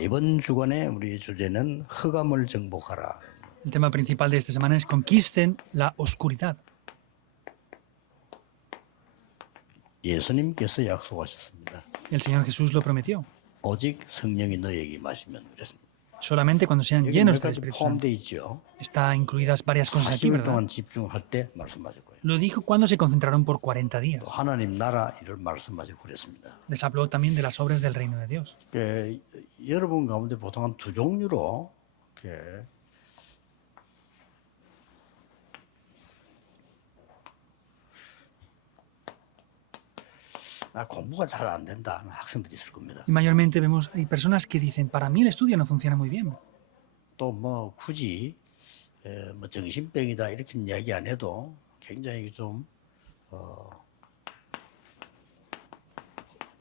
이번 주간의 우리 주제는 흑암을 정복하라. El tema principal de esta semana es conquisten la oscuridad. 예수님께서 약속하셨습니다. El Señor Jesús lo prometió. 오직 성령이 너에게 임하시면 그랬습니다. Solamente cuando sean 여기 몇 llenos del 가지 Espíritu Santo. 포함되어 있죠. Está incluidas varias cosas aquí, 40일 ¿verdad? 동안 집중할 때 말씀하실 거예요. Lo dijo cuando se concentraron por 40 días. 또 하나님 나라 일을 말씀하시고 그랬습니다. Les habló también de las obras del reino de Dios. 여러분 가운데 보통 한 두 종류로 공부가 잘 안 된다 하는 학생들이 있을 겁니다. Y mayormente vemos, hay personas que dicen, para mí el estudio no funciona muy bien. 또 뭐 굳이 뭐 정신병이다 이렇게 이야기 안 해도 굉장히 좀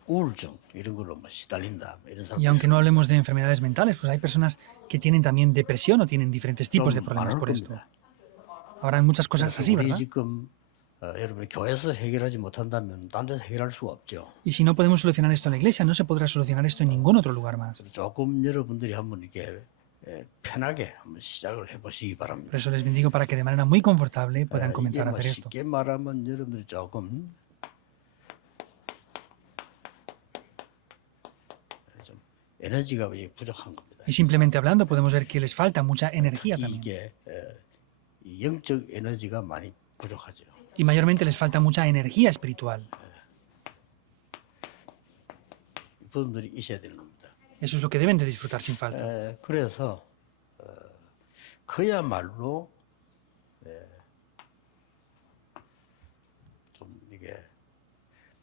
우울증 이런 걸로 뭐 시달린다 뭐 이런 Y 사람들 aunque no hablemos de enfermedades mentales, pues hay personas que tienen también depresión o tienen diferentes tipos de 좀 problemas 많을 por esto. 겁니다. Habrán muchas cosas 그래서 así, 우리 ¿verdad? 지금 여러분이 교회에서 해결하지 못한다면 딴 데서 해결할 수가 없죠. Y si no podemos solucionar esto en la iglesia, no se podrá solucionar esto en ningún otro lugar más. 조금 여러분들이 한번 이렇게 편하게 한번 시작을 해보시기 바랍니다. Por eso les bendigo para que de manera muy confortable puedan 이게 comenzar a 뭐 hacer esto. 쉽게 말하면 여러분들이 조금 좀 에너지가 부족한 겁니다. Y simplemente hablando podemos ver que les falta mucha energía también. 이게 이 영적 에너지가 많이 부족하죠. Y mayormente les falta mucha energía espiritual. 분들이 있어야 되는 겁니다. Eso es lo que deben de disfrutar sin falta. 그래서 그야말로 좀 이게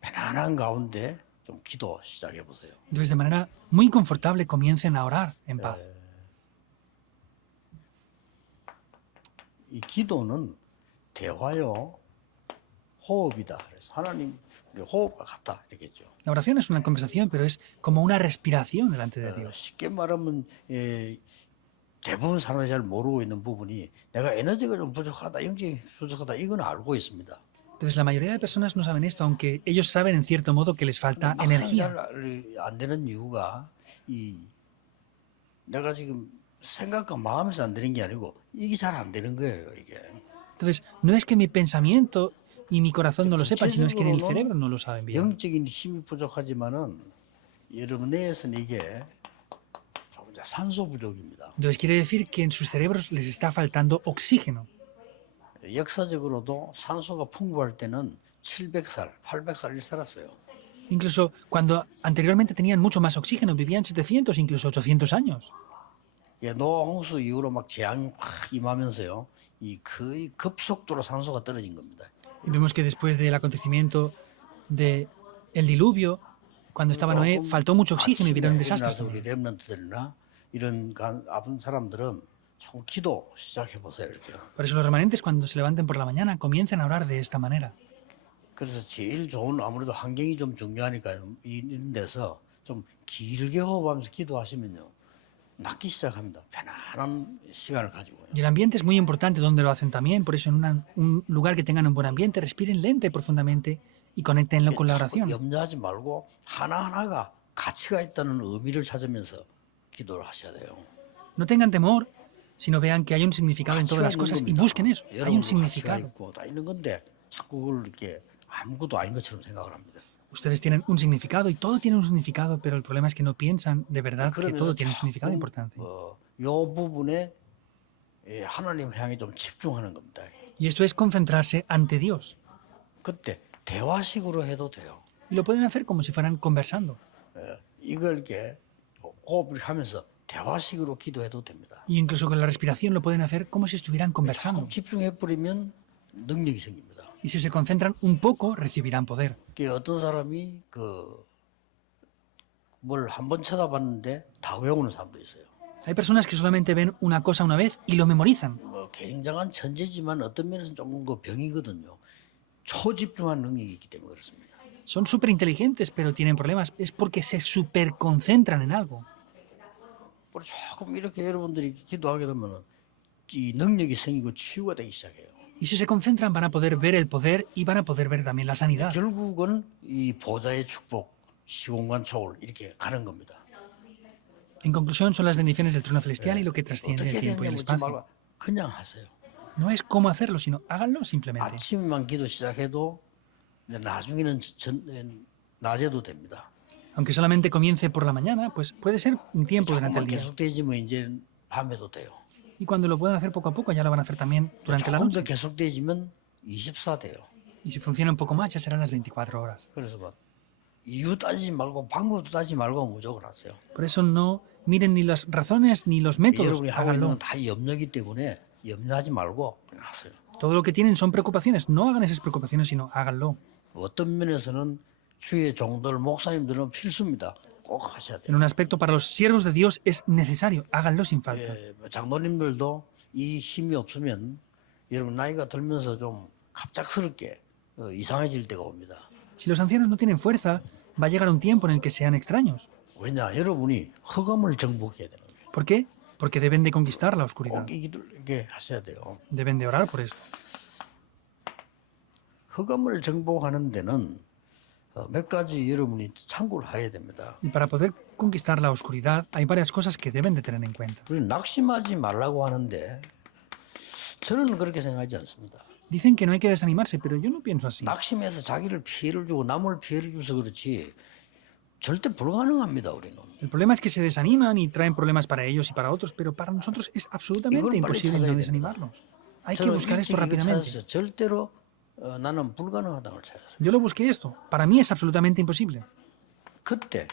편안한 가운데 좀 기도 시작해 보세요. Entonces, de manera muy confortable, comiencen a orar en paz. 이 기도는 대화요, 호흡이다. 그래서 하나님 우리 호흡과 같다 이렇게죠. La oración es una conversación, pero es como una respiración delante de Dios. 쉽게 말하면 대부분 사람이 잘 모르고 있는 부분이 내가 에너지가 좀 부족하다, 영적이 부족하다 이건 알고 있습니다. Entonces, la mayoría de personas no saben esto, aunque ellos saben en cierto modo que les falta 막상 energía. 잘안 되는 이유가 내가 지금 생각과 마음에서 안 되는 게 아니고 이게 잘 안 되는 거예요, 이게. Entonces, no es que mi pensamiento y mi corazón no lo sepan, sino es que en el cerebro no lo saben bien. 영적인 힘이 부족하지만은 여러분 내에서는 이게 조금 산소 부족입니다. Entonces, quiere decir que en sus cerebros les está faltando oxígeno. 역사적으로도 산소가 풍부할 때는 700살, 800살을 살았어요. Incluso cuando anteriormente tenían mucho más oxígeno, vivían 700, incluso 800 años. 노아 홍수 이후로 막 재앙이 확 임하면서요. 이 거의 급속도로 산소가 떨어진 겁니다. Y vemos que después del acontecimiento del diluvio, cuando estaba Noé, faltó mucho oxígeno y vieron desastres. 우리 렘넌트들이나 이런 아픈 사람들은 좀 기도 시작해 보세요. 이렇게. Por eso los remanentes, cuando se levanten por la mañana, comiencen a orar de esta manera. 그래서 제일 좋은 아무래도 환경이 좀 중요하니까 이런 데서 좀 길게 호흡하면서 기도하시면요. 낫기 시작합니다. 편안한 시간을 가지고요. Y el ambiente es muy importante donde lo hacen también, por eso en un lugar que tengan un buen ambiente, respiren lenta y profundamente y conéctenlo con la oración. 염려하지 말고 하나하나가 가치가 있다는 의미를 찾으면서 기도를 하셔야 돼요. No tengan temor, sino vean que hay un significado en todas las cosas y busquen eso. Hay un 가치가 significado. 있고 다 있는 건데 자꾸 그걸 이렇게 아무것도 아닌 것처럼 생각을 합니다. Ustedes tienen un significado y todo tiene un significado, pero el problema es que no piensan de verdad que todo tiene un significado importante. 이 부분에 하나님을 향해 좀 집중하는 겁니다. Y esto es concentrarse ante Dios. 그때 대화식으로 해도 돼요. Y lo pueden hacer como si fueran conversando. 이걸 이렇게 호흡을 하면서 대화식으로 기도해도 됩니다. Y incluso con la respiración lo pueden hacer como si estuvieran conversando. 조금 집중해 버리면 능력이 생깁니다. Y si se concentran un poco, recibirán poder. 어떤 사람이 뭘 한 번 쳐다봤는데 다 외우는 사람도 있어요. Hay personas que solamente ven una cosa una vez y lo memorizan. 굉장한 천재지만 어떤 면에서는 조금 병이거든요. 초집중한 능력이 있기 때문에 그렇습니다. Son súper inteligentes, pero tienen problemas. Es porque se superconcentran en algo. 조금 이렇게 여러분들이 기도하게 되면 이 능력이 생기고 치유가 되기 시작해요. Y si se concentran van a poder ver el poder y van a poder ver también la sanidad. 결국은 이 보좌의 축복, 시공간 초월 이렇게 가는 겁니다. En conclusión, son las bendiciones del trono celestial y lo que trasciende 어떻게 el 해야 tiempo y 되냐 el 묻지 espacio. 말고 그냥 하세요. No es cómo hacerlo, sino háganlo simplemente. 아침만 기도 시작해도 이제 나중에는 낮에도 됩니다. Aunque solamente comience por la mañana, pues puede ser un tiempo durante el 조금만 día. 계속되지면 이제 밤에도 돼요. Y cuando lo puedan hacer poco a poco, ya lo van a hacer también durante la 조금 더 noche. 계속되지면 24 돼요. Y si funciona un poco más, ya serán las 24 horas. 그래서 뭐 이유 따지지 말고 방법도 따지지 말고 무조건 하세요. Por eso no miren ni las razones ni los métodos, 여러분이 하고 있는 háganlo. 건 다 염려기 때문에 염려하지 말고 그냥 하세요. Todo lo que tienen son preocupaciones. No hagan esas preocupaciones, sino háganlo. 어떤 면에서는 주의 종들 목사님들은 필수입니다. 꼭 하셔야 돼요. En un aspecto, para los siervos de Dios es necesario. Háganlo sin falta. 장로님들도 이 힘이 없으면 여러분 나이가 들면서 좀 갑작스럽게 이상해질 때가 옵니다. Si los ancianos no tienen fuerza, va a llegar un tiempo en el que sean extraños. 왜냐? 여러분이 흑암을 정복해야 되는 거예요. ¿Por qué? Porque deben de conquistar la oscuridad. 꼭 이게 하셔야 돼요. Deben de orar por esto. 흑암을 정복하는 데는 몇 가지 여러분이 참고를 해야 됩니다. Y para poder conquistar la oscuridad, hay varias cosas que deben de tener en cuenta. 우리 낙심하지 말라고 하는데 저는 그렇게 생각하지 않습니다. Dicen que no hay que desanimarse, pero yo no pienso así. 낙심해서 자기를 피해를 주고 남을 피해를 줘서 그렇지 절대 불가능합니다. 우리는. El problema es que se desaniman y traen problemas para ellos y para otros, pero para nosotros es absolutamente imposible no desanimarnos. Hay que 저는 buscar esto 일찍 이거 rápidamente. 찾았어요. 절대로 나는 불가능하다는 걸 찾았어요. Yo lo busqué esto. Para mí es absolutamente imposible. 그때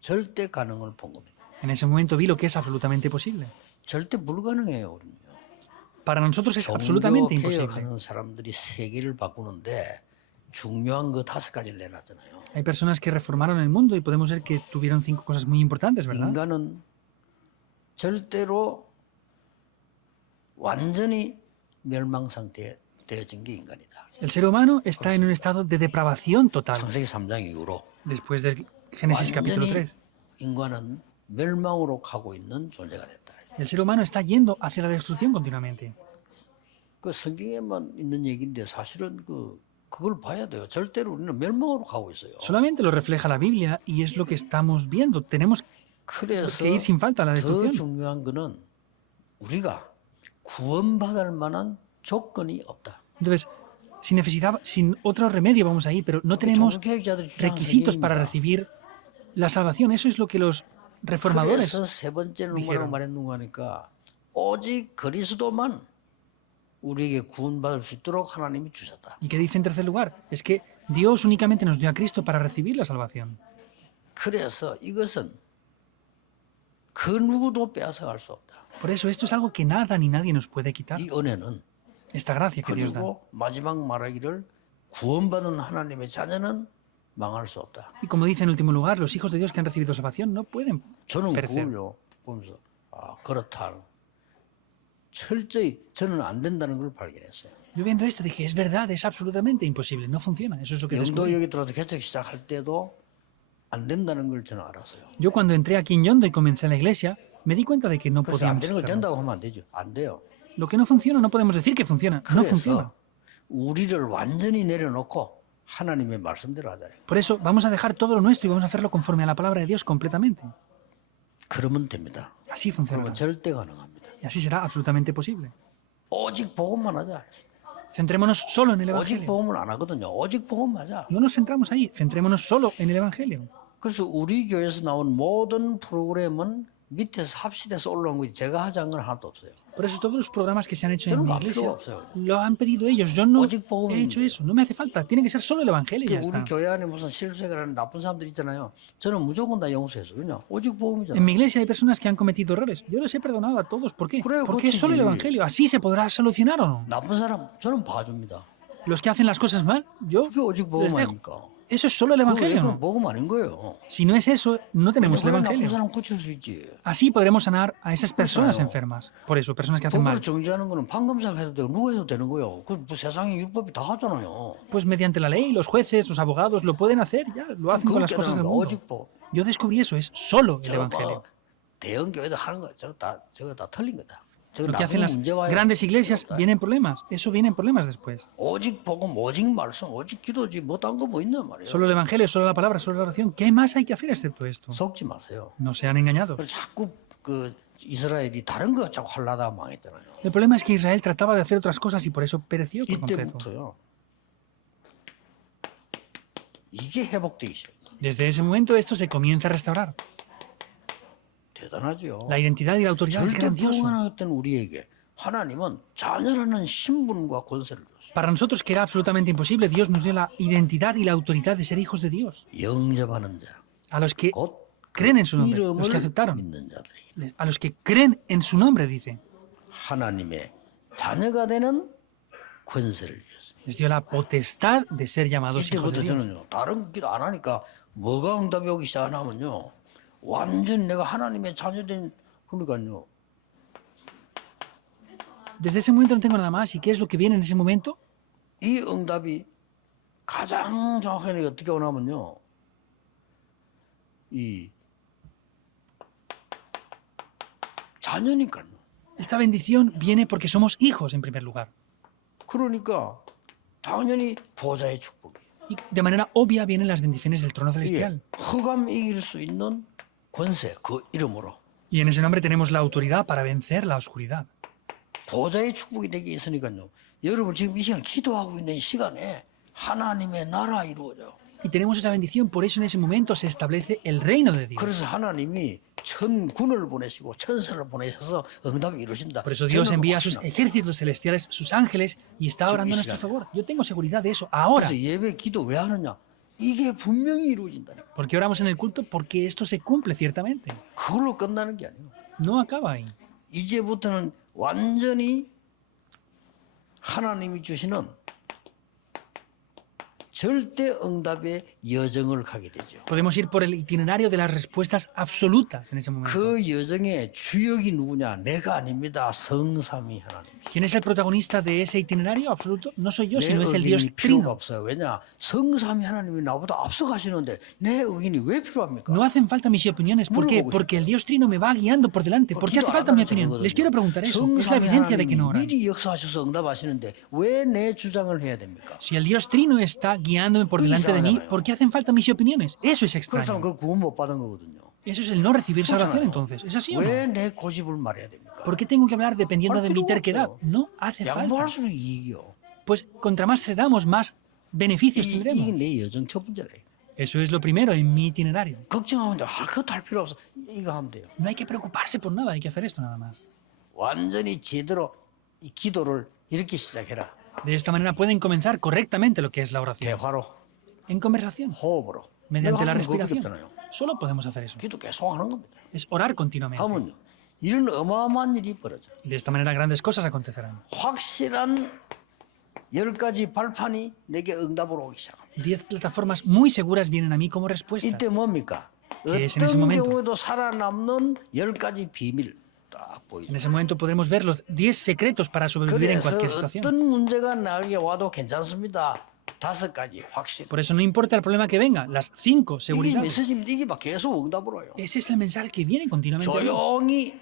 절대 가능을 본 겁니다. En ese momento vi lo que es absolutamente posible. 절대 불가능해요. 우리는. Para nosotros es 종교 absolutamente imposible. 개혁하는 사람들이 세계를 바꾸는데 중요한 거 5가지를 내놨잖아요. Hay personas que reformaron el mundo y podemos ver que tuvieron 5 cosas muy importantes, ¿verdad? 인간은 절대로 완전히 멸망 상태에 되어진 게 인간이다. El ser humano está en un estado de depravación total. 창세기 3장 이후로 Después del Génesis capítulo 완전히 3. 인간은 멸망으로 가고 있는 존재가 됐다. El ser humano está yendo hacia la destrucción continuamente. 그 성경에만 있는 얘기인데 사실은 그걸 봐야 돼요. 절대로 우리는 멸망으로 가고 있어요. Solamente lo refleja la Biblia y es lo que estamos viendo. Tenemos 그래서 que ir sin falta a la 더 destrucción. 중요한 거는 우리가 구원받을 만한 조건이 없다. Entonces, sin otro remedio vamos ahí, pero no tenemos 종교개혁자들이 주장하는 requisitos para 성경입니다. recibir la salvación. Eso es lo que los reformadores 그래서 세 번째는 dijeron. 뭐라고 말했는가 하니까 오직 그리스도만 우리에게 구원받을 수 있도록 하나님이 주셨다. ¿Y qué dice en tercer lugar? Es que Dios únicamente nos dio a Cristo para recibir la salvación. 그래서 이것은 그 누구도 빼앗아갈 수 없다. Por eso esto es algo que nada ni nadie nos puede quitar. 이 은혜는 Esta gracia que Dios da. 그리고 마지막 말하기를 구원받은 하나님의 자녀는 망할 수 없다. Y como dice en último lugar, los hijos de Dios que han recibido salvación no pueden 저는 perecer. 그걸요 보면서 그렇다. 철저히 저는 안 된다는 걸 발견했어요. Yo viendo esto dije, es verdad, es absolutamente imposible, no funciona. Eso es lo que 영도 descubrí. 여기 들어서 개척 시작할 때도 안 된다는 걸 저는 알았어요. Yo cuando entré aquí en Yondo y comencé la iglesia, me di cuenta de que no 그래서 안 podíamos 되는 걸 hacerlo. 된다고 하면 안 되죠. 안 돼요. Lo que no funciona no podemos decir que funciona, no funciona. 그래서 우리를 완전히 내려놓고 하나님의 말씀대로 하잖아요. Por eso vamos a dejar todo lo nuestro y vamos a hacerlo conforme a la palabra de Dios completamente. 그러면 됩니다. Así funciona. 그러면 절대 가능합니다. Y así será absolutamente posible. 오직 복음만 하자. Centrémonos solo en el 오직 Evangelio. 복음을 안 하거든요. 오직 복음 하자. No nos centramos ahí, centrémonos solo en el Evangelio. 그래서 우리 교회에서 나온 모든 프로그램은 밑에서 합시돼서 올라온 거지 제가 하지 않은 건 하나도 없어요. Por eso todos los programas que se han hecho en Yo no mi me iglesia apego, lo han pedido ellos. Yo no 오직 복음입니다. he hecho eso, no me hace falta. Tiene que ser solo el Evangelio y ya 우리 está. 교회 안에 무슨 실수해가는 나쁜 사람들 있잖아요. 저는 무조건 다 용서해서 왜냐? 오직 복음이잖아요. En mi iglesia hay personas que han cometido errores. Yo les he perdonado a todos. ¿Por qué? Creo, Porque es solo el 그렇지. Evangelio. Así se podrá solucionar o no. 나쁜 사람 저는 봐줍니다. Los que hacen las cosas mal, yo 그게 오직 복음 les dejo. 아닙니까? Eso es solo el Evangelio, 그거 ¿no? 복음 아닌 거예요. Si no es eso, no tenemos el 그래 나쁜 Evangelio. 사람 고칠 수 있지. Así podremos sanar a esas personas Claro. enfermas. Por eso, personas que hacen 법으로 mal. 정지하는 거는 판검사가 해도 되고 누가 해도 되는 거예요. 그 세상에 율법이 다 하잖아요. Pues mediante la ley, los jueces, los abogados lo pueden hacer, ya lo hacen con las cosas del mundo. 오직 복음. Yo descubrí eso, es solo el 저거 Evangelio. 대형 교회도 하는 거 저거 다 틀린 거다. 저 Lo que hacen 나중에 las 문제 와요. grandes iglesias, vienen problemas. Eso vienen problemas después. 오직 복음, 오직 말씀, 오직 기도지 못한 거 뭐 있나 말이에요. Solo el evangelio, solo la palabra, solo la oración. ¿Qué más hay que hacer excepto esto? 속지 마세요. No sean engañados. 그래서 자꾸 그 이스라엘이 다른 거 자꾸 하려다가 망했잖아요. El problema es que Israel trataba de hacer otras cosas y por eso pereció por completo. 이때부터요. 이게 회복되기 시작. Desde ese momento esto se comienza a restaurar. 대단하죠. La identidad y la autoridad es 절대 grandioso. 불가능했던 우리에게 하나님은 자녀라는 신분과 권세를 줬어요. Para nosotros, que era absolutamente imposible, Dios nos dio la identidad y la autoridad de ser hijos de Dios. 영접하는 자, A los que 곧 creen en su nombre, 이름을 los que aceptaron. 믿는 자들이 A los que creen en su nombre, dice. 하나님의 자녀가 되는 권세를 주셨어요. Les dio la potestad de ser llamados hijos de 이때부터 Dios. 저는요, 다른 기도 안 하니까 뭐가 응답이 오기 시작하냐면요, 완전 내가 하나님의 자녀된, 그러니까요, Desde ese momento no tengo nada más. ¿Y qué es lo que viene en ese momento? 이 응답이 가장 정확하게 어떻게 오냐면요, 이 자녀니까요. Esta bendición viene porque somos hijos, en primer lugar. 그러니까 당연히 보좌의 축복이. Y de manera obvia vienen las bendiciones del trono 이게 celestial. 흑암 이길 수 있는 권세, 그 이름으로 Y en ese nombre tenemos la autoridad para vencer la oscuridad. 보좌의 축복이 내게 있으니까요. 여러분 지금 이 시간 기도하고 있는 시간에 하나님의 나라 이루어져. Y tenemos esa bendición, por eso en ese momento se establece el reino de Dios. 그래서 하나님이 천군을 보내시고 천사를 보내셔서 응답을 이루신다. Por eso Dios 저는 envía a sus 확신합니다. ejércitos celestiales, sus ángeles, y está orando a nuestro favor. Yo tengo seguridad de eso ahora. 그래서 예배 기도 왜 하느냐? 이게 분명히 이루어진다. ¿Por qué oramos en el culto? Porque esto se cumple ciertamente. 그걸로 끝나는 게 아니에요. No acaba ahí. 이제부터는 완전히 하나님이 주시는 절대 응답의 여정을 가게 되죠. Podemos ir por el itinerario de las respuestas absolutas en ese momento. 그 여정의 주역이 누구냐? 내가 아닙니다. 성삼위 하나님. ¿Quién es el protagonista de ese itinerario absoluto? No soy yo, 내 sino es el 의견이 Dios 필요가 Trino. 없어요. 왜냐? 성삼위 하나님이 나보다 앞서가시는데 내 의견이 왜 필요합니까? No hacen falta mis opiniones. ¿Por qué? Porque el Dios Trino me va guiando por delante. ¿Por qué hace falta mi opinión? Les quiero preguntar eso. Es la 성삼위 evidencia de que no 하나님이 oran. 미리 역사하셔서 응답하시는데 왜 내 주장을 해야 됩니까? Si el Dios Trino está guiándome por delante de mí, ¿por qué hacen falta mis opiniones? Eso es 그렇다면 extraño. 그 구원 못 받은 거거든요. Eso es el no recibir salvación 그렇잖아요. entonces. ¿Es así o no? 왜 내 고집을 말해야 됩니까? ¿Por qué tengo que hablar dependiendo de mi 필요가 terquedad? 없어요. No hace falta. 양보할수록 이익이요. Pues contra más cedamos, más beneficios 이게 tendremos. 내 여정 첫 번째래. Eso es lo primero en mi itinerario. 걱정하면 돼. 그것도 할 필요 없어. 이거 하면 돼요. No hay que preocuparse por nada, hay que hacer esto nada más. 완전히 제대로 이 기도를 이렇게 시작해라. De esta manera pueden comenzar correctamente lo que es la oración. 대화로, En conversación, 호흡으로. mediante la 내가 할 수는 그거밖에 respiración. 없잖아요. Solo podemos hacer eso. 기도 계속 하는 겁니다. Es orar continuamente. 하면요. 이런 어마어마한 일이 벌어져. De esta manera grandes cosas acontecerán. 확실한 10가지 발판이 내게 응답으로 오기 시작합니다. 10 plataformas muy seguras vienen a mí como respuesta. 이때 뭡니까? ¿Qué es en ese 어떤 momento? 경우에도 살아남는 10가지 비밀 딱 보이죠. En ese momento podremos ver los 10 secretos para sobrevivir en 그래서 cualquier situación. 어떤 문제가 나에게 와도 괜찮습니다. 5가지 확실. Por eso no importa el problema que venga, las 5 이게 seguridades. 메시지입니다. 이게 막 계속 응답으로 와요. Ese es el mensaje que viene continuamente. a mí. 조용히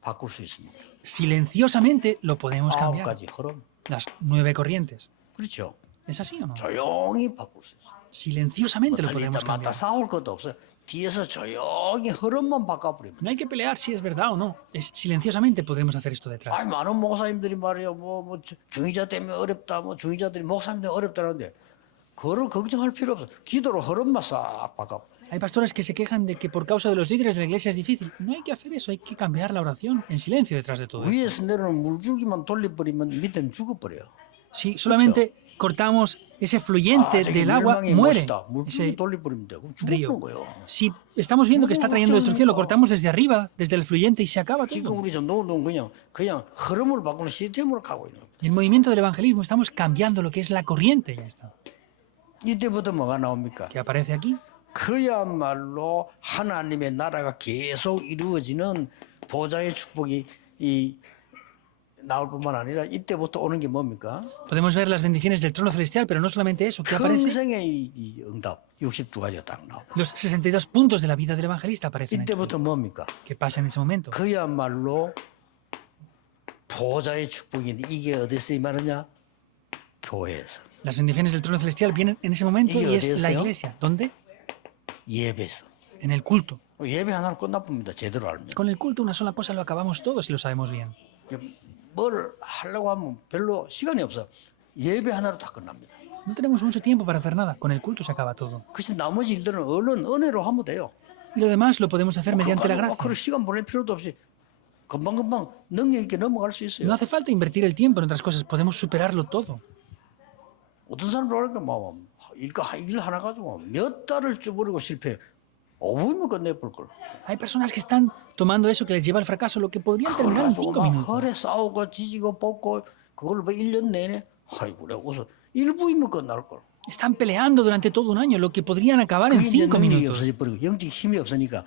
바꿀 수 있습니다. Silenciosamente lo podemos cambiar. 9가지 흐름. Las 9 corrientes. 그렇죠. ¿Es así o no? 조용히 바꿀 수 있어요. Silenciosamente lo podemos 맞다 cambiar. 싸울 것도 없어요. 뒤에서 조용히 흐름만 바꿔버립니다. No hay que pelear si es verdad o no. Es silenciosamente podemos hacer esto detrás. 아니 많은 목사님들이 말이에요. 뭐 중의자 때문에 어렵다. 뭐 중의자들이 목사님 때문에 어렵다는데 그거를 걱정할 필요 없어. 기도로 흐름만 싹 바꿔. Hay pastores que se quejan de que por causa de los líderes de la iglesia es difícil. No hay que hacer eso, hay que cambiar la oración en silencio detrás de todo. 위에서 내려오는 물줄기만 돌려버리면 밑에는 죽어버려요. Si solamente cortamos ese fluyente 저기 del agua, 멸망의 muere 못이다. 물줄기 ese 돌려버리면 되고 río. 죽는 거예요. Si estamos viendo que está trayendo destrucción, lo cortamos desde arriba, desde el fluyente y se acaba 지금 todo. 우리 전도운동 그냥 흐름을 바꾸는 시스템으로 가고 있는 거예요. En el movimiento del evangelismo estamos cambiando lo que es la corriente. Ya está. 이때부터 뭐가 나옵니까? ¿Qué aparece aquí? 그야말로 하나님의 나라가 계속 이루어지는 보좌의 축복이 나올 뿐만 아니라 이때부터 오는 게 뭡니까? Podemos ver las bendiciones del trono celestial, pero no solamente eso. ¿Qué aparece? 평생의 이 응답 62가지가 딱 나옵니다. Los 62 puntos de la vida del evangelista aparecen aquí. 이때부터 뭡니까? ¿Qué pasa en ese momento? 그야말로 보좌의 축복인데 이게 어디서 임하느냐? 교회에서. Las bendiciones del trono celestial vienen en ese momento ¿Y y es la obedece? iglesia. ¿Dónde? 예배에서. En el culto. 예배 하나로 끝나봅니다. 제대로 알면. Con el culto una sola cosa lo acabamos todos si lo sabemos bien. 뭘 하려고 하면 별로 시간이 없어. 예배 하나로 다 끝납니다. No tenemos mucho tiempo para hacer nada. Con el culto se acaba todo. 그래서 나머지 일들은 얼른 은혜로 하면 돼요. Y lo demás lo podemos hacer mediante la gracia. 그런 시간 보낼 필요도 없이 금방금방 능력 있게 넘어갈 수 있어요. No hace falta invertir el tiempo en otras cosas. Podemos superarlo todo. 어떤 사람들 그러니까 일 하나 가지고 몇 달을 쭈그리고 실패해. 5분이면 끝내볼 걸. Hay personas que están tomando eso que les lleva al fracaso, lo que podrían terminar en 5 막 minutos. 허리 싸우고 지지고 뽑고 그걸 뭐 1년 내내 아이고 내가 웃어 1분이면 끝날 걸. Están peleando durante todo un año, lo que podrían acabar en 그게 이제 5 능력이 minutos. 없어져 버리고 영적 힘이 없으니까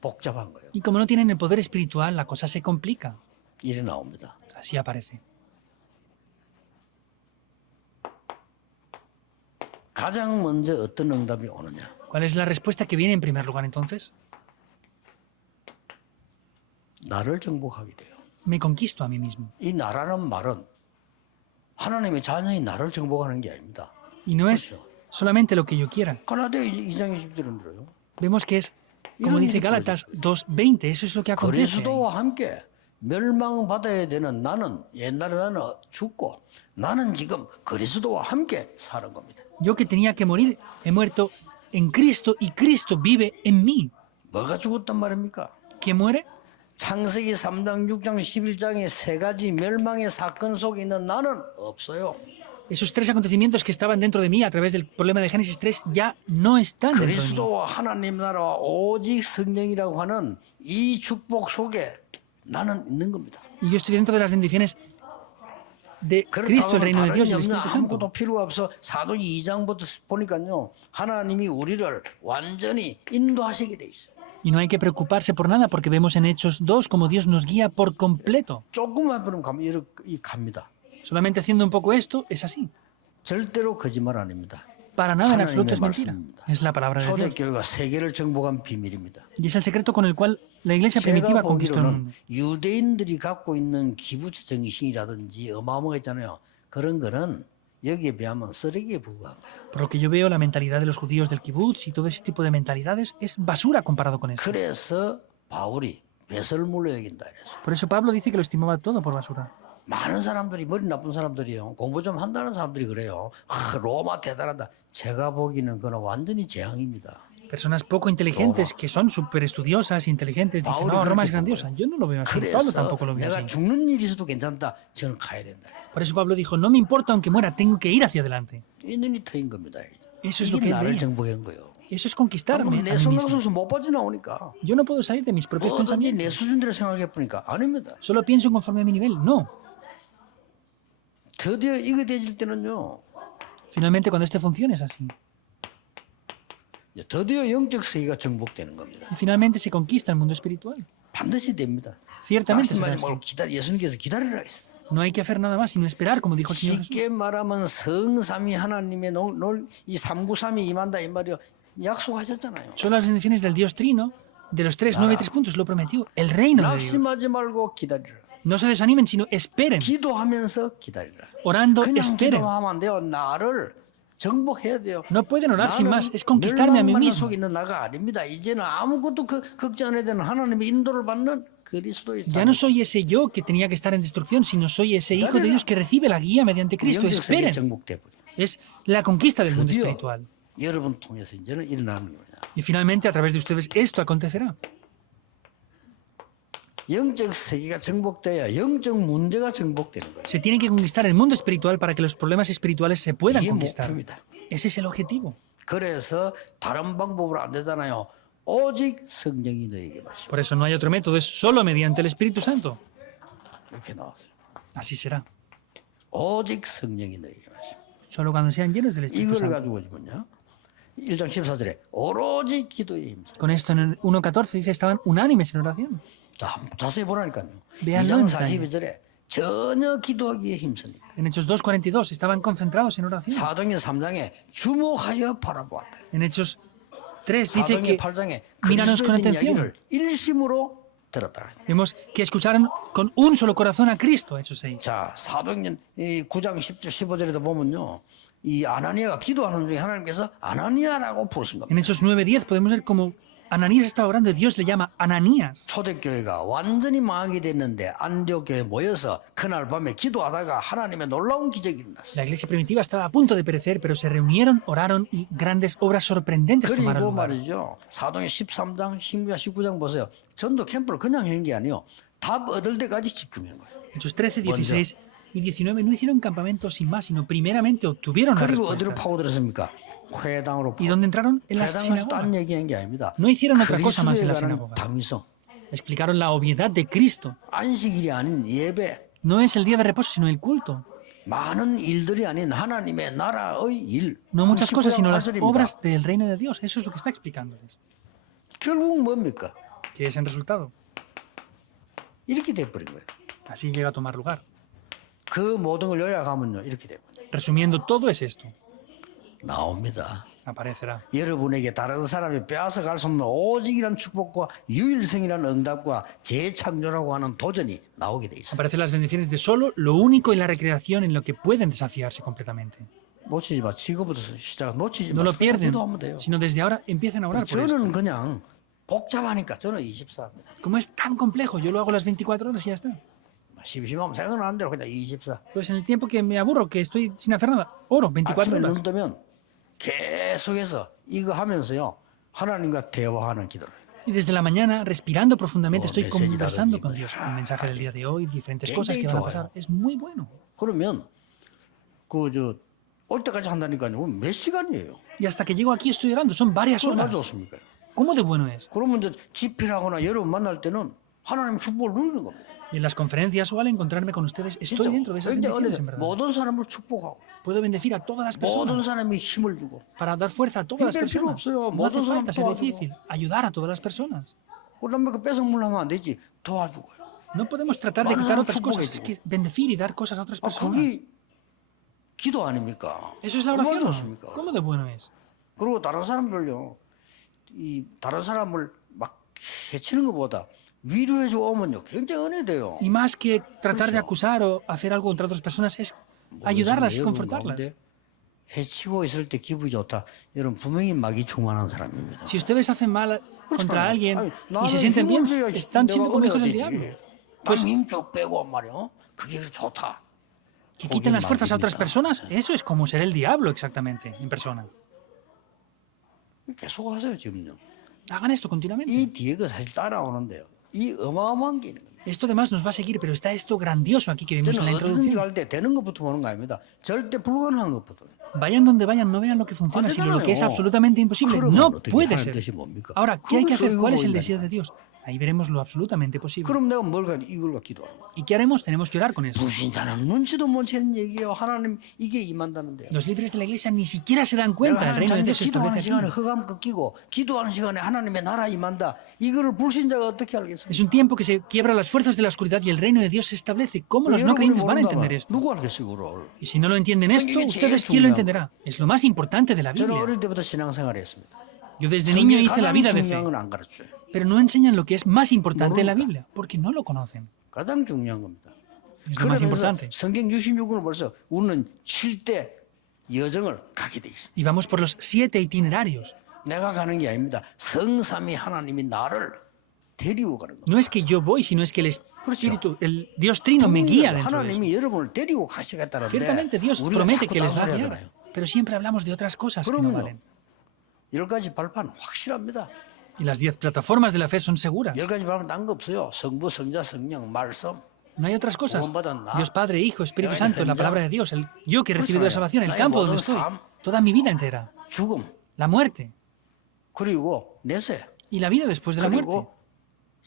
복잡한 거예요. Y como no tienen el poder espiritual, la cosa se complica. 일이 나옵니다. Así aparece. 가장 먼저 어떤 응답이 오느냐? ¿Cuál es la respuesta que viene en primer lugar entonces? 나를 정복하게 돼요. Me conquisto a mí mismo. 이 나라는 말은 하나님의 자녀인 나를 정복하는 게 아닙니다. Y no es solamente lo que yo quiera. 가나대 2장 20절은 들어요. Vemos que es, como dice Gálatas 2:20, eso es lo que acontece. 그리스도와 함께 멸망받아야 되는 나는 옛날에 나는 죽고 나는 지금 그리스도와 함께 사는 겁니다. Yo que tenía que morir, he muerto en Cristo y Cristo vive en mí. 뭐가 죽었단 말입니까? ¿Quién muere? 창세기 3장, 6장, 11장의 세 가지 멸망의 사건 속에 있는 나는 없어요. Esos 3 acontecimientos que estaban dentro de mí a través del problema de Génesis 3 ya no están dentro de mí. 그리스도와 하나님 나라와 오직 성령이라고 하는 이 축복 속에 나는 있는 겁니다. Y yo estoy dentro de las bendiciones de Cristo, el reino de Dios y el Espíritu Santo. 아무것도 필요 없어. 사도행 2장부터 보니까요. 하나님이 우리를 완전히 인도하시게 돼 있어. Y no hay que preocuparse por nada porque vemos en Hechos 2 como Dios nos guía por completo. 조금만 보면 갑니다. Solamente haciendo un poco esto es así. 절대로 거짓말 아닙니다. Para nada en 하나님의 absoluto es mentira. 말씀입니다. Es la palabra de Dios. 초대교회가 세계를 정복한 비밀입니다. Y es el secreto con el cual la iglesia primitiva 제가 conquistó el 보기로는 mundo. 유대인들이 갖고 있는 기부처 정신이라든지 어마어마했잖아요. 그런 거는 여기에 비하면 쓰레기에 불과한 거예요. Por lo que yo veo, la mentalidad de los judíos del kibbutz y todo ese tipo de mentalidades es basura comparado con eso. 그래서 바울이 배설물로 여긴다 그래서 Por eso Pablo dice que lo estimaba todo por basura. 많은 사람들이 머리 나쁜 사람들이요 공부 좀 한다는 사람들이 그래요. 로마 대단하다. 제가 보기에는 그건 완전히 재앙입니다. Personas poco inteligentes que son súper estudiosas, inteligentes, dicen, no, Roma es grandiosa. Yo no lo veo así. Pablo 그래서 tampoco lo ve 내가 así. 죽는 일이 있어도 괜찮다. 저는 가야 된다. Por eso Pablo dijo, no me importa aunque muera, tengo que ir hacia adelante. 이 눈이 트인 겁니다. Eso es lo 이게 que él 나를 veía. 정복한 거예요. Eso es conquistarme 내 a mí mismo. 손으로서 못 빠져나오니까 Yo no puedo salir de mis propios 뭐든지 pensamientos. 내 수준대로 생각해 보니까 아닙니다. Solo pienso conforme a mi nivel. No. 드디어 이거 되질 때는요. Finalmente, cuando este funciona es así. 드디어 영적 세계가 정복되는 겁니다. Y finalmente se conquista el mundo espiritual. 반드시 됩니다. Ciertamente será 말씀하지 así. 말고 예수님께서 기다리라 했어요. No hay que hacer nada más sino esperar, como dijo el Señor Jesús. 쉽게 말하면 성삼위 하나님의 이 삼구삼이 임한다 이 말이요. 약속하셨잖아요. Son las bendiciones del Dios Trino, de los 3 puntos, lo prometió. El reino de Dios. 낙심하지 말고 기다리라. No se desanimen, sino esperen. 기도하면서 기다리라. Orando, 그냥 esperen. 기도하면 안 돼요. 나를 정복해야 돼요. No pueden orar sin 나는 más, es conquistarme a mí 멸망만 mismo. 속에 있는 나가 아닙니다. 이제는 아무것도 걱정 안 해야 되는 하나님의 인도를 받는 그리스도의 Ya no soy ese yo que tenía que estar en destrucción, sino soy ese hijo de Dios que recibe la guía mediante Cristo. 영적 세계 Esperen. 정복돼 버려. Es la conquista del mundo 드디어 espiritual. 여러분 통해서 이제는 일어나는 겁니다. Y finalmente, a través de ustedes, esto acontecerá. 영적 세계가 정복돼야 영적 문제가 정복되는 거예요. Se tiene que conquistar el mundo espiritual para que los problemas espirituales se puedan 이게 conquistar. 목표입니다. Ese es el objetivo. 그래서 다른 방법으로 안 되잖아요. 오직 성령이 너에게 마시고 Por eso no hay otro método, es solo mediante el Espíritu Santo. 이렇게 나왔어요. Así será. 오직 성령이 너에게 마시고 Solo cuando sean llenos del Espíritu 이걸 Santo. 가지고 지금요. 1장 14절에 오로지 기도에 힘써. Con esto en el 1.14 dice estaban unánimes en oración. 자, 자세히 보라니까요. Veanlo 2장 en 42절에 전혀 기도하기에 힘쓰니까. En Hechos 2.42 estaban concentrados en oración. 사도행전 3장에 주목하여 바라보았다. En Hechos 3 dice 사도행전 que 8장에 míranos con 그리스도의 atención. 이야기를 일심으로 들었다. Vemos que escucharon con un solo corazón a Cristo, Hechos 6. 자, 사도행전 이 9장 10절 15절에도 보면요. 이 아나니아가 기도하는 중에 하나님께서 아나니아라고 부르신 겁니다. En Hechos 9:10 podemos ver como Ananías estaba orando y Dios le llama Ananías. 초대교회가 완전히 망하게 됐는데 안디옥 교회에 모여서 그날 밤에 기도하다가 하나님의 놀라운 기적이 일어났어요. La iglesia primitiva estaba a punto de perecer, pero se reunieron, oraron y grandes obras sorprendentes tomaron 그리고 lugar. 말이죠. 사도행 13장, 16장, 19장 보세요. 전도 캠프를 그냥 한 게 아니에요. 답 얻을 때까지 집중한 거예요. Hechos 13, 16 y 19 no hicieron campamento sin más, sino primeramente obtuvieron la 그리고 어디로 respuesta. 파고들었습니까? 회당으로 ¿Y dónde entraron? En las 회당에서 딴 sinagogas. 얘기한 게 아닙니다. No hicieron otra cosa más en 그리스도에 las 관한 sinagogas. 당위성. Explicaron la obviedad de Cristo. 안식일이 아닌 예배. No es el día de reposo, sino el culto. 많은 일들이 아닌 하나님의 나라의 일. No muchas cosas, sino las 19장 8절입니다. obras del reino de Dios. Eso es lo que está explicándoles. 결국 뭡니까? ¿Qué es el resultado? 이렇게 돼버린 거예요. Así llega a tomar lugar. 그 모든 걸 요약하면요. 이렇게 돼버려요. Resumiendo, todo es esto. 나옵니다. Aparecerá. 여러분에게 다른 사람이 빼앗아갈 수 없는 오직이란 축복과 유일성이라는 응답과 재창조라고 하는 도전이 나오게 돼 있어요. Aparecen las bendiciones de solo, lo único y la recreación en lo que pueden desafiarse completamente. 놓치지 마. 지금부터 시작. 놓치지 No 마. lo pierden, 기도하면 돼요. sino desde ahora empiecen a orar por esto. 저는 그냥 복잡하니까 저는 24입니다. Como es tan complejo, yo lo hago las 24 horas y ya está. 심심하면 생각나는 대로 그냥 24. Pues en el tiempo que me aburro, que estoy sin hacer nada, oro 24 아침에 horas. 눈 뜨면 계속해서 이거 하면서요. 하나님과 대화하는 기도를 해요. Y desde la mañana, respirando profundamente, estoy mensaje conversando dado con en Dios. Un mensaje del día de hoy, diferentes cosas que 굉장히 van a 좋아요. pasar. Es muy bueno. 그러면 올 때까지 한다니까요. 몇 시간이에요. Y hasta que llego aquí estoy orando. Son varias 얼마나 horas. 좋습니까? ¿Cómo de bueno es? 그러면 이제 집회하거나 여러분 만날 때는 하나님 축복을 누리는 겁니다. Y en las conferencias o al encontrarme con ustedes, estoy dentro de esas 굉장히 bendiciones, 은혜돼. en verdad. 모든 사람을 축복하고 Puedo bendecir a todas las 모든 personas 사람이 힘을 주고 para dar fuerza a todas las 힘들 필요 personas. 없어요. No hace 모든 사람 falta ser 도와주고. difícil. Ayudar a todas las personas. 그다음에 그 뺏어물려면 안 되지. 도와주고요. No podemos tratar de Bueno, quitar no, otras cosas. supongo Es que- que bendecir y dar cosas a otras personas. 그게 기도 아닙니까? Eso es la 얼마나 oración. 좋습니까? ¿Cómo de bueno es? 그리고 다른 사람들요. 이 다른 사람을 막 해치는 것보다 위로해주고 오면요. 굉장히 은혜돼요. Y más que tratar de Eso. acusar o hacer algo contra otras personas, es ayudarlas y 여러분 confortarlas. 가운데 해치고 있을 때 기분이 좋다. 여러분 분명히 마귀 충만한 사람입니다. Si ustedes hacen mal contra alguien 아니, y se 나는 sienten bien, 힘을 줘야 están siendo 내가 como hijos del 은혜가 diablo. 되지. Pues- 힘쭉 빼고 말이요. 그게 좋다. Que quiten las fuerzas a otras 마귀입니다. personas, eso es como ser el diablo exactamente, en persona. 계속 하세요 지금요. Hagan esto continuamente. 이 뒤에 그 사실 따라오는데요. 이 어마어마한 게 있는 겁니다. Esto además nos va a seguir, pero está esto grandioso aquí que vimos en la 저는 어디든지 introducción. 갈 때 되는 것부터 보는 거 아닙니다. 절대 불가능한 것부터. Vayan donde vayan, no vean lo que funciona, sino lo que es absolutamente imposible. No puede ser. Ahora, ¿qué hay que hacer? ¿Cuál es el deseo de Dios? Ahí veremos lo absolutamente posible. 그럼 내가 뭘 가니 이걸로 기도하는 거야. ¿Y qué haremos? Tenemos que orar con eso. 불신자는 눈치도 못 채는 얘기예요. 하나님 이게 임한다는데요. Los líderes de la iglesia ni siquiera se dan 내가 cuenta. El 하나님 reino de 자녀들 Dios se 기도하는 establece 시간에 aquí. 흑암 꺾이고 기도하는 시간에 하나님의 나라 임한다. 이거를 불신자가 어떻게 알겠어요? Es un tiempo que se quiebra las fuerzas de la oscuridad y el reino de Dios se establece. ¿Cómo los no 여러분이 creyentes van a entender 모른다면 esto? 누구 알겠어요, 그걸? Y si no lo entienden esto, 성경이 ¿ustedes 제일 quién lo 중요한 entenderá? Es lo más importante de la 저는 Biblia. 어릴 때부터 신앙생활을 했습니다. Yo desde niño 성경이 hice la 가장 vida de 중요한 fe, 건 안 가르쳐요. pero no enseñan lo que es más importante en la Nunca. Biblia, porque no lo conocen. 가장 중요한 겁니다. Es lo más 그러면서 importante. 성경 66권을 벌써 우리는 7대 여정을 가게 돼 있습니다. Y vamos por los 7 itinerarios. 내가 가는 게 아닙니다. 성삼위 하나님이 나를 데리고 가는 겁니다. No es que yo voy, sino es que el Espíritu, el Dios Trino me guía dentro de eso. 하나님이 여러분을 데리고 가시겠다는데 Ciertamente Dios 우리가 promete 자꾸 que les va a 딴소리 guiar, 하잖아요. pero siempre hablamos de otras cosas que no 그러면요. valen. 10가지 발판 확실합니다. Y las 10 plataformas de la fe son seguras. 10가지 발판 딴 거 없어요. 성부, 성자, 성령, 말씀. No hay otras cosas. 구원받았나? Dios Padre, Hijo, Espíritu 내가 Santo, la 현장. palabra de Dios, el yo que he recibido la 그렇잖아요. salvación, el 나의 campo 모든 donde estoy, 삶. toda mi vida entera, 죽음, la muerte 그리고 내세, y la vida después de la muerte. 그리고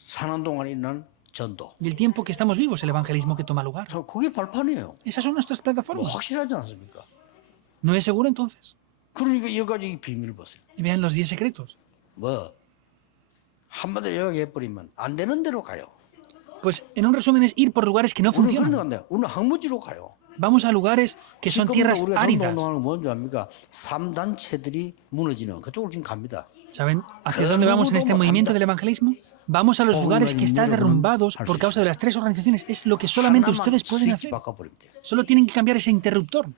사는 동안 있는 전도. Y el tiempo que estamos vivos, el evangelismo que toma lugar. 그래서 그게 발판이에요. Esas son nuestras 뭐 plataformas. 확실하지 않습니까? ¿No es seguro entonces? 그러니까 10가지 비밀 보세요. Y vean los 10 secretos. 뭐 한마디로 요약해버리면 안 되는 데로 가요. Pues en un resumen es ir por lugares que no 우리는 그런 데 funcionan. 간대요. 우리는 항무지로 가요. Vamos a lugares que son tierras 우리가 áridas. 전도운동하는 건 뭔지 압니까? 3단체들이 무너지는 그쪽으로 지금 갑니다. ¿Saben hacia dónde vamos en este movimiento del evangelismo? Vamos a los lugares que están derrumbados 할 por 수 causa 있어요. de las tres organizaciones. Es lo que solamente 하나만 ustedes pueden 스위치 hacer. 바꿔버리면 돼요. Solo tienen que cambiar ese interruptor.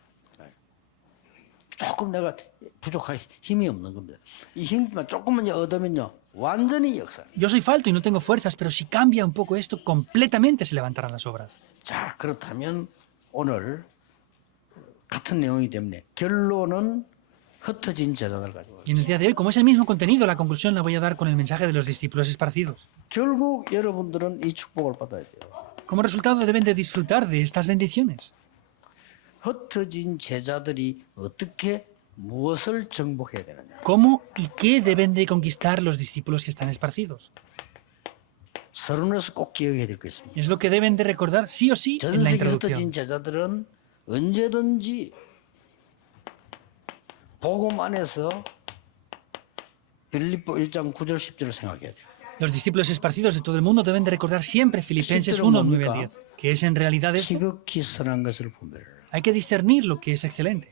조금 내가 부족하게 힘이 없는 겁니다. 이 힘만 조금만 얻으면요 완전히 역사. Yo soy falto y no tengo fuerzas, pero si cambia un poco esto, completamente se levantarán las obras. 자 그렇다면 오늘 같은 내용이기 때문에 결론은 흩어진 제자들 가지고. Y en el día de hoy, como es el mismo contenido, la conclusión la voy a dar con el mensaje de los discípulos esparcidos. 결국 여러분들은 이 축복을 받아야 돼요. Como resultado deben de disfrutar de estas bendiciones. 흩어진 제자들이 어떻게 무엇을 정복해야 되느냐. ¿Cómo y qué deben de conquistar los discípulos que están esparcidos? 서론에서 꼭 기억해야 될 게 있습니다. Es lo que deben de recordar sí o sí 전 en la 세계 introducción. 흩어진 제자들은 언제든지 복음 안에서 빌립보 1장 9절 10절을 생각해야 돼요. Los discípulos esparcidos de todo el mundo deben de recordar siempre Filipenses 1, 9 al 10, que es en realidad esto. 지극히 선한 것을 분별해라. Hay que discernir lo que es excelente.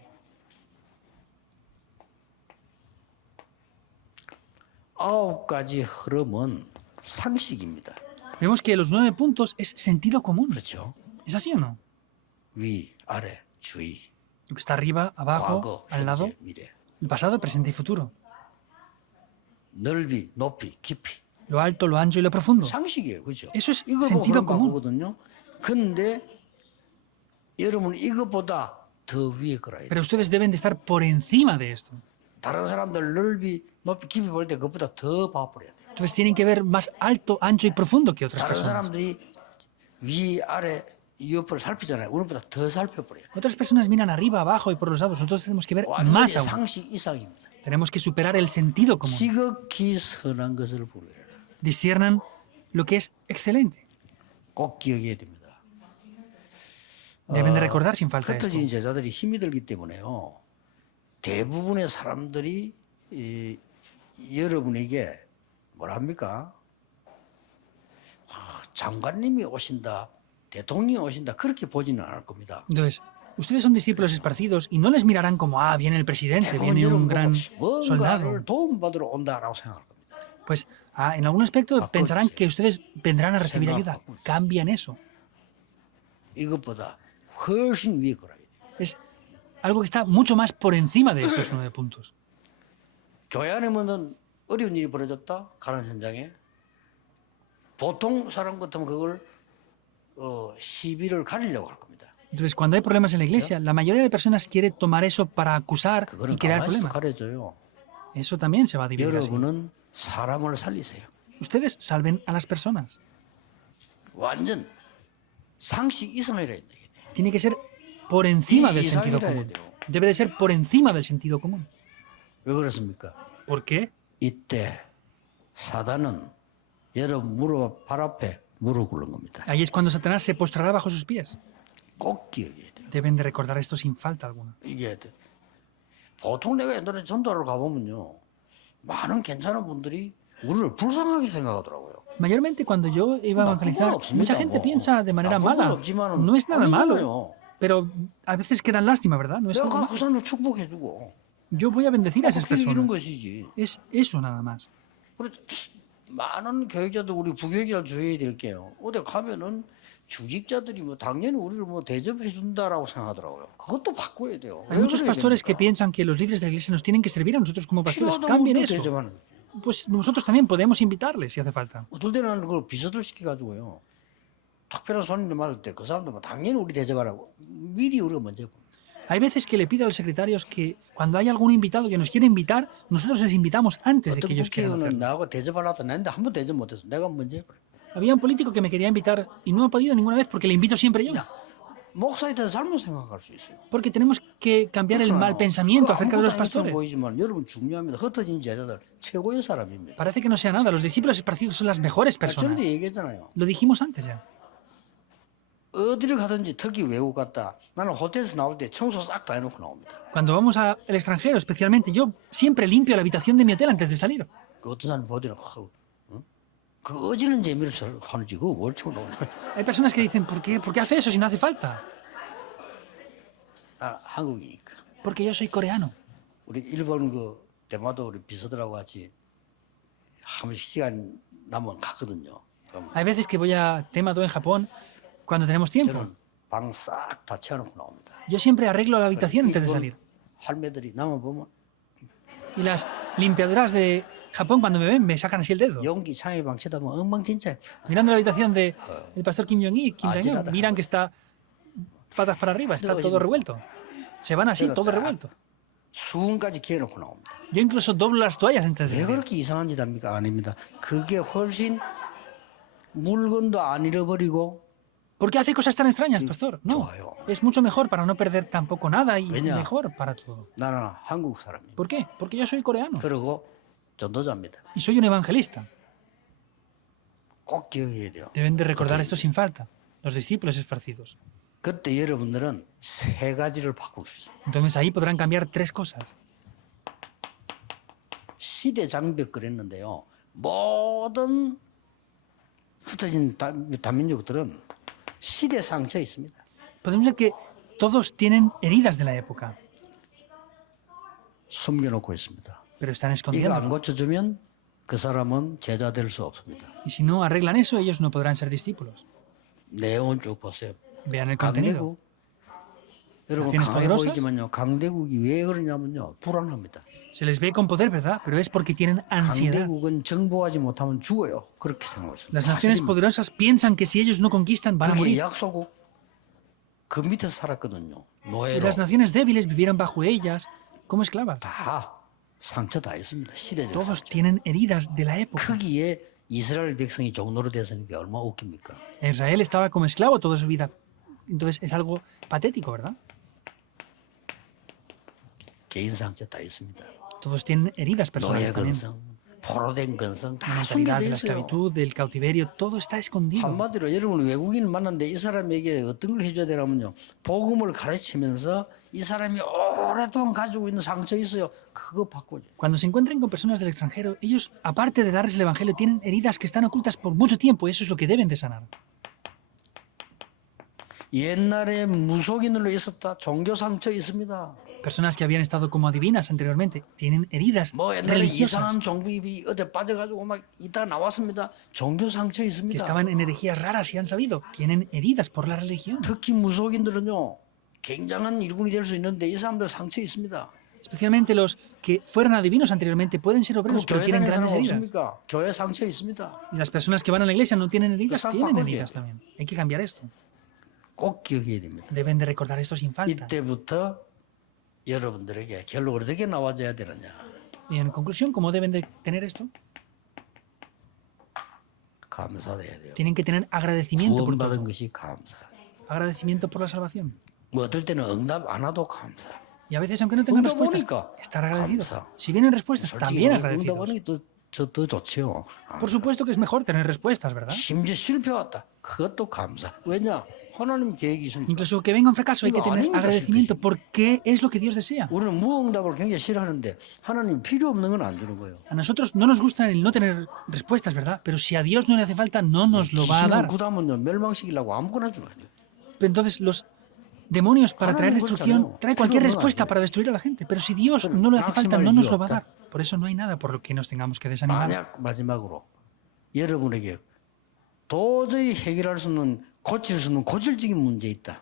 9가지 흐름은 상식입니다. Vemos que los 9 puntos es sentido común. 그렇죠? ¿Es así o no? 위, 아래, 주의, Lo que está arriba, abajo, 과거, al lado, 현재, 미래. el pasado, presente y futuro. 넓이, 높이, 깊이. Lo alto, lo ancho y lo profundo. 상식이에요. 그렇죠? Eso es 이거 sentido común. 바꾸거든요. 근데 여러분 이것보다 더 위에 거라 해요. Pero ustedes deben de estar por encima de esto. 다른 사람들 넓이, 높이, 깊이 볼 때 그것보다 더 봐버려야 돼요. Entonces tienen que ver más alto, ancho y profundo que otras 다른 personas. 사람들이 위, 아래, 이 옆을 살피잖아요. 우리보다 더 살펴버려야 돼요. Otras personas miran arriba, abajo y por los lados. Nosotros tenemos que ver 완전히 más aún. 상식 이상입니다. Tenemos que superar el sentido común. 지극히 선한 것을 분별해라. Disciernan lo que es excelente. 꼭 기억해야 됩니다. Deben de recordar sin falta esto. 흩어진 제자들이 힘이 들기 때문에요. 대부분의 사람들이 여러분에게 뭐랍니까? 장관님이 오신다, 대통령이 오신다 그렇게 보지는 않을 겁니다. Entonces, ustedes son discípulos esparcidos y no les mirarán como, ah, viene el presidente, 대부분 viene un 여러분 gran 보고 soldado. 뭔가를 도움받으러 온다라고 생각할 겁니다. Pues en algún aspecto pensarán que ustedes vendrán a recibir ayuda. Cambian eso. 이것보다 훨씬 위에 거라. Es algo que está mucho más por encima de estos 9 puntos. 교회 안에는 어려운 일이 벌어졌다 가는 현장에 보통 사람 같으면 그걸 시비를 가리려고 할 겁니다. Entonces, cuando hay problemas en la iglesia, la mayoría de personas quiere tomar eso para acusar y 그거는 crear 가만히 있어도 problemas. 가려져요. Eso también se va a dividir así. 여러분은 사람을 살리세요. Ustedes salven a las personas. 완전 상식 이상이라 했네. Tiene que ser por encima del Y sentido 이상이라 común. 해야 돼요. Debe de ser por encima del sentido común. 왜 그렇습니까? ¿Por qué? 이때 사단은 여러분 발 앞에 무릎 꿇는 겁니다. Ahí es cuando Satanás se postrará bajo sus pies. 꼭 기억해야 돼요. Deben de recordar esto sin falta alguna. 이게 보통 내가 옛날에 전도를 가보면요. 많은 괜찮은 분들이 우리를 불쌍하게 생각하더라고요. Mayormente cuando yo iba a evangelizar, mucha gente piensa de manera 나쁜 건 mala. 없지만은 No es nada malo, 아니잖아요. pero a veces quedan lástima, ¿verdad? No es algo 내가 그 malo. 사람을 축복해주고 Yo voy a bendecir a esas 그게 이런 personas. 것이지. Es eso nada más. 그렇죠. 많은 교육자들 우리 부교육자를 주의해야 될게요. 어디 가면은 주직자들이 뭐 당연히 우리를 뭐 대접해 준다라고 생각하더라고요. 그것도 바꿔야 돼요. Hay muchos pastores que piensan que los líderes de la iglesia nos tienen que servir a nosotros como pastores. Cambien eso. Pues nosotros también podemos invitarles si hace falta. 어떨 때는 그걸 비서들 시켜가지고요. 특별한 손님들 맞을 때 그 사람들 뭐 당연히 우리 대접하라고 미리 우리가 먼저 해봅니다. Hay veces que le pido a los secretarios que cuando hay algún invitado que nos quiere invitar, nosotros les invitamos antes de que 어떤 ellos quieran 국회의원은 hacerlo. 나하고 대접하려다 했는데 한 번 대접 못해서 내가 먼저 해버려. Había un político que me quería invitar y no ha podido ninguna vez porque le invito siempre yo. 목사에 대해서 잘못 생각할 수 있어요. Porque tenemos que cambiar el mal pensamiento acerca de los pastores. 보이지만 여러분 중요합니다. 흩어진 제자들 최고의 사람입니다. Parece que no sea nada. Los discípulos esparcidos son las mejores personas. 전에도 얘기했잖아요. Lo dijimos antes ya. 어디를 가든지 특히 외국 갔다. 나는 호텔에서 나올 때 청소 싹 다 해놓고 나옵니다. Cuando vamos al extranjero, especialmente, yo siempre limpio la habitación de mi hotel antes de salir. 그 어떤 사람 보더니 그 어지는 재미를 하는지 그거 뭘 치고 나오냐. Hay personas que dicen, ¿por qué hace eso si no hace falta? 나 한국이니까. Porque yo soy coreano. 우리 일본 그 대마도 우리 비서들하고 같이 한 번씩 시간 나면 가거든요. 그럼 Hay veces que voy a Temado en Japón cuando tenemos tiempo. 저는 방 싹 다 채워놓고 나옵니다. Yo siempre arreglo la habitación antes de 일본 salir. 할매들이 나만 보면 Y las limpiadoras de Japón cuando me ven me sacan así el dedo. 연기 창의 방 쳐다보면 엉망진창. Mirando la habitación del pastor Kim Jong-il, Kim Jong-un, Agilada. miran que está patas para arriba, está todo revuelto. Se van así, todo revuelto. 수은까지 기어놓고 나옵니다. Yo incluso doblo las toallas antes de 왜 salir. 그렇게 이상한 짓 합니까? 아닙니다. 그게 훨씬 물건도 안 잃어버리고 ¿Por qué hace cosas tan extrañas, pastor? No, 좋아요. es mucho mejor para no perder tampoco nada y 왜냐? mejor para todo. 나는 한국 사람입니다. ¿Por qué? Porque yo soy coreano 그리고 전도자입니다. y soy un evangelista. 꼭 기억해야 돼요. Deben de recordar esto sin falta, los discípulos esparcidos. 그때 여러분들은 세 가지를 바꿀 수 있어요. Entonces ahí podrán cambiar tres cosas. 시대 장벽 그랬는데요. 모든 흩어진 다민족들은 시대 상처에 있습니다. Podemos ver que todos tienen heridas de la época, 숨겨놓고 있습니다. pero están 이거 안 escondiendo. 고쳐주면 그 사람은 제자 될 수 없습니다. Y si no arreglan eso, ellos no podrán ser discípulos. 내용을 쭉 보세요. Vean el contenido. 강대국. 여러분 Naciones 강해 poderosas. 보이지만요. 강대국이 왜 그러냐면요. 불안합니다. Se les ve con poder, ¿verdad? Pero es porque tienen ansiedad. 강대국은 정복하지 못하면 죽어요. 그렇게 생각하십니다. Las naciones poderosas piensan que si ellos no conquistan van a 그게 morir. 약소국 그 밑에 살았거든요. Y 노예로 las naciones débiles vivieron bajo ellas como esclavas. 다 상처 다 있습니다. 시대적 Todos 상처. tienen heridas de la época. 크기에 이스라엘 백성이 종노로 됐으니 게 얼마나 웃깁니까? Israel estaba como esclavo toda su vida. Entonces es algo patético, ¿verdad? 개인 상처 다 있습니다. Todos tienen heridas 노예 personales también. 근성, 포로된 근성 La 다 mentalidad 숨겨져 de la 있어요. esclavitud, del cautiverio, todo está escondido. 한마디로 여러분 외국인 만났는데 이 사람에게 어떤 걸 해줘야 되냐면요. 복음을 가르치면서 이 사람이 오랫동안 가지고 있는 상처 있어요. 그거 바꾸죠. Cuando se encuentren con personas del extranjero, ellos, aparte de darles el evangelio, tienen heridas que están ocultas por mucho tiempo. Eso es lo que deben de sanar. 옛날에 무속인으로 있었다. 종교 상처 있습니다. Personas que habían estado como adivinas anteriormente tienen heridas 뭐 옛날에 religiosas, 이상한 종비비 어디 빠져가지고 막 이따 나왔습니다. 종교 상처 que 있습니다. estaban en herejías raras y han sabido. Tienen heridas por la religión. 특히 무속인들은요. 굉장한 일꾼이 될 수 있는데 이 사람들 상처 있습니다. Especialmente los que fueron adivinos anteriormente pueden ser 그 obreros, pero 교회 tienen 다니는 사람 grandes heridas. 없습니까? 교회 상처 있습니다. Y las personas que van a la iglesia no tienen heridas, Pues tienen bajo, heridas también. Hay que cambiar esto. 꼭 기억해야 됩니다. Deben de recordar esto sin falta. 이때부터 여러분들에게 결론을 어떻게 나와줘야 되느냐. Y en conclusión, ¿cómo deben de tener esto? 감사해야 돼요. Tienen que tener agradecimiento por 구원받은 todo. 것이 감사. Agradecimiento por la salvación. 뭐 어떨 때는 응답 안 와도 감사. Y a veces, aunque no tengan 응답 respuestas, 오니까 estar agradecidos. 감사. Si vienen respuestas, 솔직히 también 응답 agradecidos. 오는 게더 좋지요. Por supuesto que es mejor tener respuestas, ¿verdad? 심지어 실패 왔다. 그것도 감사. 왜냐? 하나님 계획이 있으니까. Incluso que venga un fracaso, hay que Digo, tener 아닙니다, agradecimiento porque es lo que Dios desea. 우리는 무응답을 굉장히 싫어하는데 하나님 필요 없는 건 안 주는 거예요. A nosotros no nos gusta el no tener respuestas, ¿verdad? Pero si a Dios no le hace falta, no nos lo va a 귀신은 dar. 구다면요 멸망시키려고 아무거나 주는 거예요. Entonces, los demonios, para traer Hanan destrucción, 그렇잖아요. trae cualquier 필요 없는 거 respuesta 아니에요. para destruir a la gente. Pero si Dios no le hace falta, 낙심할 no nos 이유 lo va a 없다. dar. Por eso no hay nada por lo que nos tengamos que desanimar. 만약 마지막으로 여러분에게 도저히 해결할 수 없는 고칠 수 없는 고질적인 문제 있다.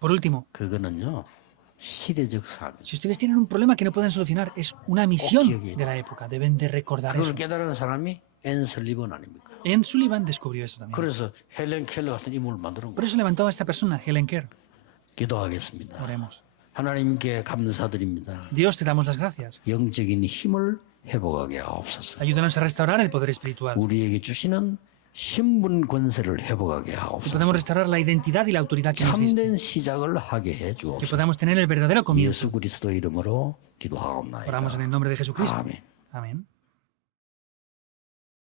Por último, 그거는요 시대적 사명. si ustedes tienen un problema que no pueden solucionar, es una misión 기억해야 de la época. Deben de recordar 그걸 eso. 깨달은 사람이 앤 설리번 아닙니까? En Sullivan descubrió eso también. 그래서 헬렌 켈러 같은 인물을 만드는 Por 거예요. eso levantó a esta persona, Helen Kerr. 기도하겠습니다. Oremos. 하나님께 감사드립니다. Dios, te damos las gracias. 영적인 힘을 회복하게 하옵소서. Ayúdanos a restaurar el poder espiritual. 우리에게 주시는 신분 권세를 회복하게 Que 하옵소서. podamos restaurar la identidad y la autoridad que nos diste. 참된 시작을 하게 해 Que 주옵소서. podamos tener el verdadero comienzo. 예수 그리스도 이름으로 기도하옵나이다. Oramos en el nombre de Jesucristo. Amén. Amén.